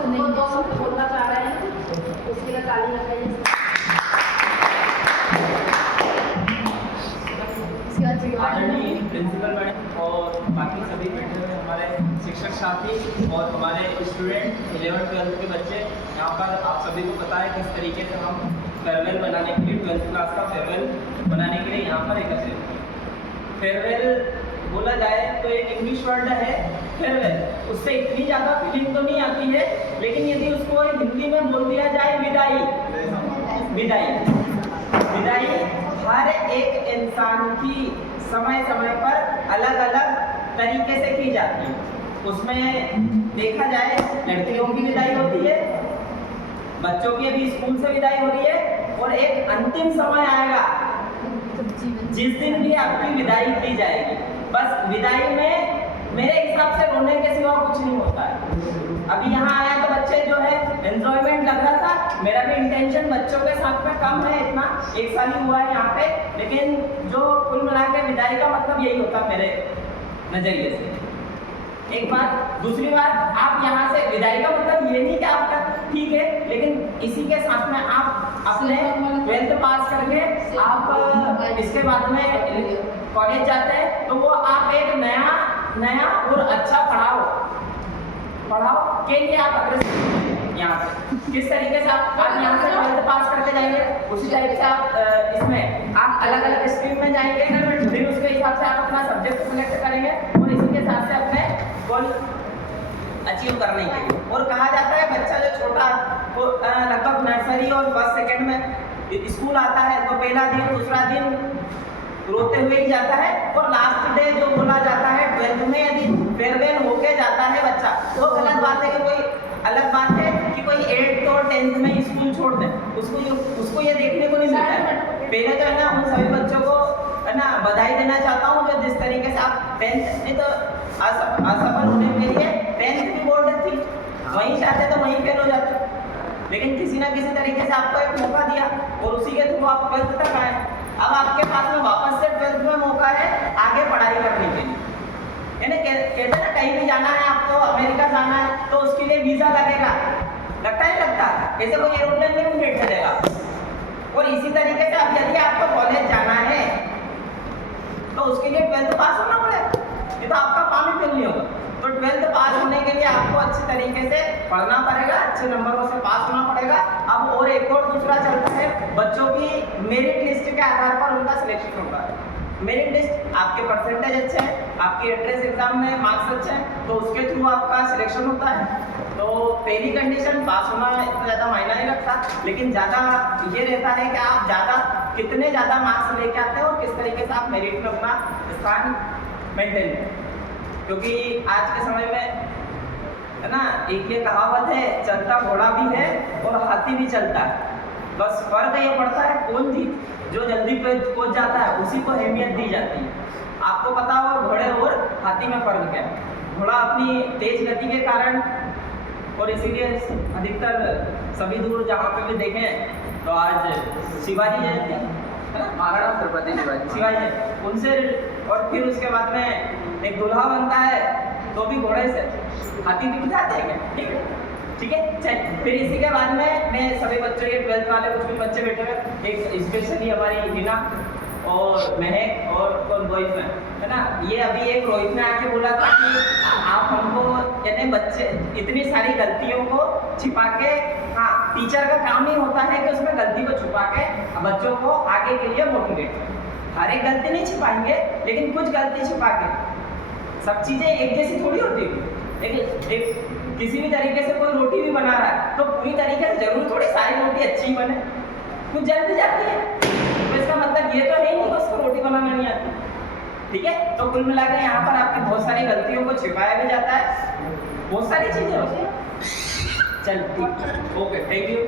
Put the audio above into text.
बोलना चाह रहे हैं उसके लिए ताली लगाइए। आदरणीय प्रिंसिपल मैडम और बाकी सभी बैठे हुए हमारे शिक्षक साथी और हमारे स्टूडेंट 11th-12th के बच्चे, यहाँ पर आप सभी को पता है किस तरीके से हम फेयरवेल बनाने के लिए 12th क्लास का फेयरवेल बनाने के लिए यहाँ पर एकत्रित हैं। फेयरवेल बोला जाए तो एक इंग्लिश वर्ड है फेयरवेल, उससे इतनी ज़्यादा फीलिंग तो नहीं आती है, लेकिन यदि उसको हिंदी में बोल दिया जाए विदाई, विदाई विदाई हर एक इंसान की समय समय पर अलग अलग तरीके से की जाती है। उसमें देखा जाए लड़कियों की विदाई होती है, बच्चों की अभी स्कूल से विदाई हो रही है, और एक अंतिम समय आएगा जिस दिन भी आपकी विदाई की जाएगी। बस विदाई में मेरे हिसाब से रोने के सिवा कुछ नहीं होता है। अभी यहाँ आया तो बच्चे जो है एंजॉयमेंट लग रहा था, मेरा भी इंटेंशन बच्चों के साथ में कम है, इतना 1 साल ही हुआ है यहाँ पे, लेकिन जो कुल मिला के विदाई का मतलब यही होता मेरे नजरिए से। एक बात, दूसरी बात, आप यहाँ से विदाई का मतलब ये नहीं कि आपका ठीक है, लेकिन इसी के साथ में आप अपने 12th पास करके आप इसके बाद में कॉलेज जाते हैं, तो वो आप एक नया और अच्छा पढ़ाओ के लिए आप अग्रसर यहाँ से किस तरीके से आप यहाँ से 12th पास करके जाएंगे, उसी टाइप से आप इसमें आप अलग अलग स्ट्रीम में जाएंगे, फिर उसके हिसाब से आप अपना सब्जेक्ट सिलेक्ट करेंगे और इसी के साथ से अपने गोल अचीव करने के लिए। और कहा जाता है बच्चा जो छोटा वो लगभग नर्सरी और 1st 2nd में स्कूल आता है तो पहला दिन दूसरा दिन रोते हुए ही जाता है, और लास्ट डे जो बोला जाता है 12th में यदि फेयरवेल होके जाता है बच्चा, तो गलत बात है कि कोई अलग बात है कि कोई 8th और 10th में स्कूल छोड़ दे, उसको ये देखने को नहीं मिलता है। पहले तो है ना उन सभी बच्चों को है ना बधाई देना चाहता हूँ जो जिस तरीके से आप 10th नहीं तो असफल होने के लिए 10th की बोर्ड थी, वहीं चाहते तो वहीं फेल हो जाते, लेकिन किसी ना किसी तरीके से आपको एक मौका दिया और उसी के थ्रू आप 12th तक आए। अब आपके पास में वापस से 12th में मौका है आगे पढ़ाई करने के लिए, यानी कहते हैं ना कहीं भी जाना है आपको, अमेरिका जाना है तो उसके लिए वीज़ा लगेगा, लगता है लगता ऐसे कोई एरोप्लेन में नहीं बैठ देगा। और इसी तरीके से अब यदि आपको कॉलेज जाना है तो उसके लिए 12th पास होना पड़ेगा, ये तो आपका काम ही फेल नहीं होगा। तो 12th पास होने के लिए आपको अच्छे तरीके से पढ़ना पड़ेगा, अच्छे नंबरों से पास होना पड़ेगा। अब और एक और दूसरा चलता है बच्चों की मेरिट लिस्ट के आधार पर उनका सिलेक्शन होता है। मेरिट लिस्ट आपके परसेंटेज अच्छे हैं, आपके एंट्रेंस एग्जाम में मार्क्स अच्छे हैं, तो उसके थ्रू आपका सिलेक्शन होता है। तो पहली कंडीशन पास होना इतना ज़्यादा मायना नहीं रखता, लेकिन ज़्यादा ये रहता है कि आप कितने ज़्यादा मार्क्स लेके आते हैं और किस तरीके से आप मेरिट में अपना स्थान मेंटेन करें। क्योंकि आज के समय में है ना एक ये कहावत है, चलता घोड़ा भी है और हाथी भी चलता है, बस फर्क ये पड़ता है कौन जीत, जो जल्दी पहुंच जाता है उसी को अहमियत दी जाती है। आपको पता हो घोड़े और हाथी में फर्क क्या है। घोड़ा अपनी तेज गति के कारण और इसीलिए अधिकतर सभी दूर जहाँ पे भी देखें तो आज शिवाजी जयंती है ना, महाराणा छत्रपति शिवाजी उनसे, और फिर उसके बाद में एक दूल्हा बनता है तो भी घोड़े से, हाथी भी बिठाते हैं क्या, ठीक है चल। फिर इसी के बाद में मैं सभी बच्चों के 12th वाले कुछ भी बच्चे बैठे हुए, एक स्पेशली हमारी हिना और महक और रोहित में है ना, ये अभी एक रोहित ने आके बोला था कि आप हमको यानी बच्चे इतनी सारी गलतियों को छिपा के, हाँ टीचर का काम ही होता है कि उसमें गलती को छुपा के बच्चों को आगे के लिए मोटिवेट करें। हर एक गलती नहीं छिपाएंगे, लेकिन कुछ गलती छिपा के, सब चीज़ें एक जैसी थोड़ी होती है। लेकिन किसी भी तरीके से कोई रोटी भी बना रहा है तो पूरी तरीके से जरूर थोड़ी सारी रोटी अच्छी बने, कुछ जल भी जाती है, तो इसका मतलब ये तो है ही नहीं उसको रोटी बनाना नहीं आती, ठीक है। तो कुल मिलाकर यहाँ पर आपकी बहुत सारी गलतियों को छिपाया भी जाता है, बहुत सारी चीज़ें होती हैं। चल ठीक, ओके, थैंक यू।